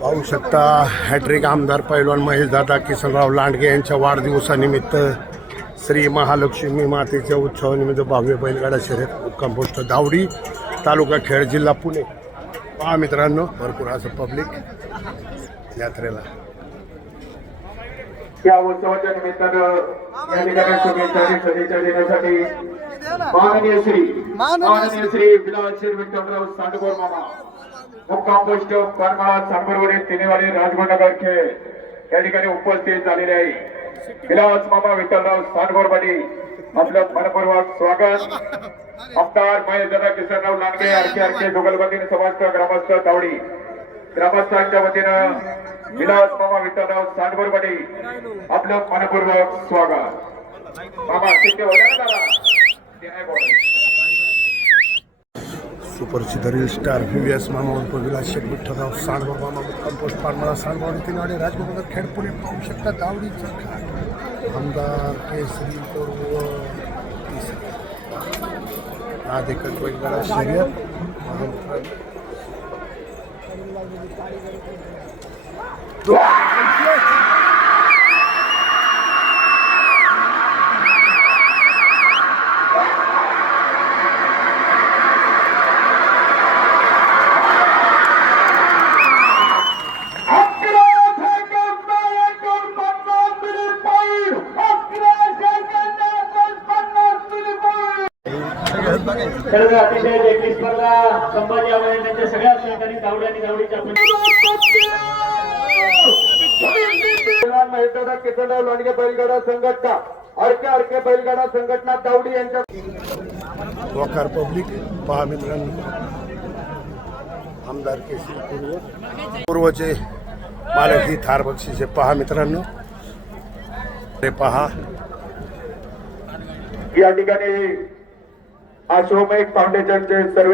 पाहू शकता हॅट्रिक आमदार पैलवान महेशदादा किसनराव लांडगे यांच्या वाढदिवसानिमित्त श्री महालक्ष्मी मातेच्या उत्सवानिमित्त भव्य बैलगाडा शर्यत मुक्काम पोस्ट दावडी तालुका खेड जिल्हा पुणे. पहा मित्रांनो भरपूर असं पब्लिक यात्रेला. या उत्सवाच्या निमित्तानं या ठिकाणी शुभेच्छा सदिच्छा देण्यासाठी माननीय श्री माननीय श्री विलासशीर विठ्ठलराव सांडगोर मामा. मुक्काम पोस्ट करमाळा सांगरवरील तिनेवाडी राजगुंडनगर खेळ या ठिकाणी उपस्थित झालेले आहे. विलास मामा विठ्ठलराव सांडगोर आपलं मनपूर्वक स्वागत. आमदार महेशदा किसनराव लांडगे आरके आरके जुगलबंदी समस्त ग्रामस्थ तावडी. ग्रामस्थांच्या वतीनं विलास मामा विठ्ठलराव सांडगोर आपलं मनपूर्वक स्वागत. मामा शिंदे होत्या सुपरचित रील स्टार व्ही एस मामा उर्फ विलास शेठ विठ्ठलराव सांडवर मामा मुक्काम पोस्ट पारमाळा सांडवर तिनाडे राजगुरुनगर खेड पुणे. पाहू शकता दावडीचा घाट आमदार केसरी पूर्व तिसरी हा देखील बैलगाडा शर्यत. खरं अतिशय देखील स्पर्धा संभाजी त्यांच्या सगळ्या सहकारी आणि महेशदादा किसनराव लांडगे बैलगाडा संघटना अडके बैलगाडा संघटना तावडी यांच्या वकार पब्लिक पहा मित्रांनो. आमदार केसरी पूर्व. पूर्वचे मालक ही थार बक्षीचे पहा मित्रांनो. ते पहा. या ठिकाणी अशोमेक फाउंडेशनचे सर्व